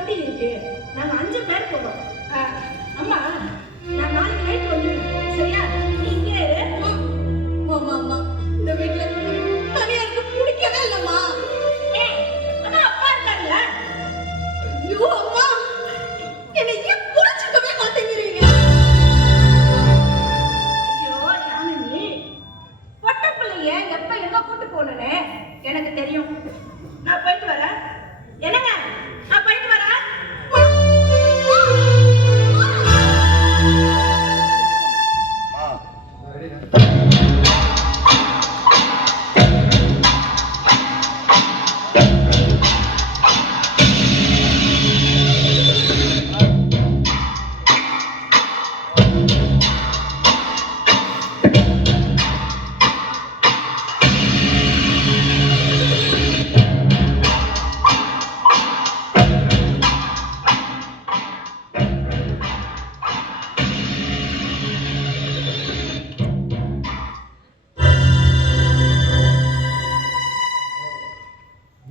வண்டி இருக்கு. நாங்க 5 பேர் போறோம். அம்மா நான் நாளைக்கு நைட் வந்துடுறேன். சரியா? நீ இங்கே இரு. அம்மா இந்த வீட்டுல தனியா இருக்க பிடிக்கவே இல்லம்மா. ஏய், அதான் அப்பா இருக்காருல்ல. ஐயோ அம்மா, என்னை ஏன் புரிஞ்சுக்கவே மாட்டேங்கிறீங்க? ஐயோ யாமினி, பொட்ட பிள்ளைய எப்ப எங்க கூட்டு போனேன்னு எனக்கு தெரியும். நான் போயிட்டு வரேன். என்னங்க, நான் போயிட்டு வரேன்.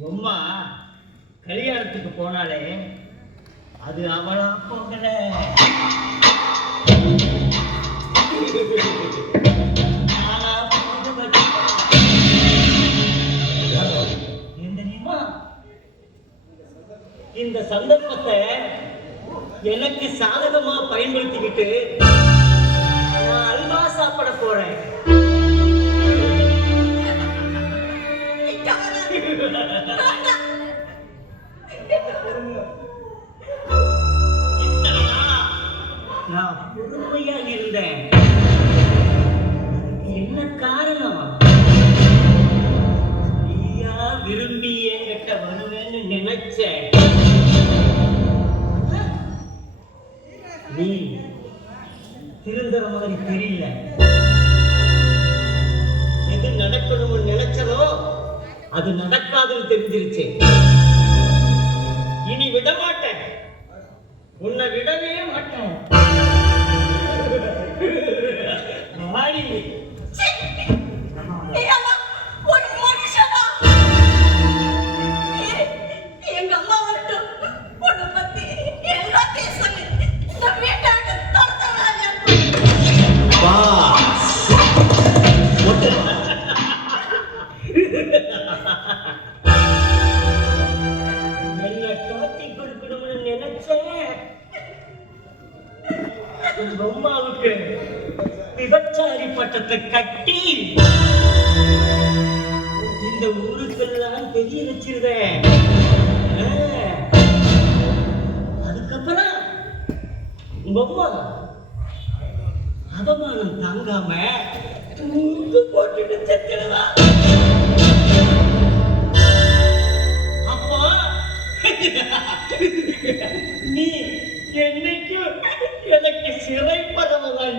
அம்மா கல்யாணத்துக்கு போனாலே அது அவளா போகல. இந்த சந்தர்ப்பத்தை எனக்கு சாதகமா பயன்படுத்திக்கிட்டு நான் அல்வா சாப்பிட போறேன். நான் பொறுமையாக இருந்தேன். என்ன காரணம்? நீயா விரும்பி என்கிட்ட வருவேன்னு நினைச்சேன். நீ திருந்துற மாதிரி தெரியல. எது நடக்கணும்னு நினைச்சதோ அது நடக்காதுன்னு தெரிஞ்சிருச்சு. இனி விட மாட்டேன், உன்னை விடவே மாட்டேன். மாறி எங்க அம்மா வரட்டும், உன்னை பத்தி எல்லாத்தையும் சொல்லு. இந்த வீட்டை விட்டு துரத்துறாங்க. என்ன காட்டி கொடுக்கணும்னு நினைச்சேன். அம்மாவுக்கு விபச்சாரி பட்டத்தை கட்டி இந்த ஊருக்கெல்லாம் தெரிய வச்சிருவேன். அதுக்கப்புறம் உங்க அம்மா அவமானம் தாங்காம தூக்கு போட்டுட்டு செத்துடுவா. அப்போ நீ என்னைக்கும் எனக்கு சிறை பரவதான்.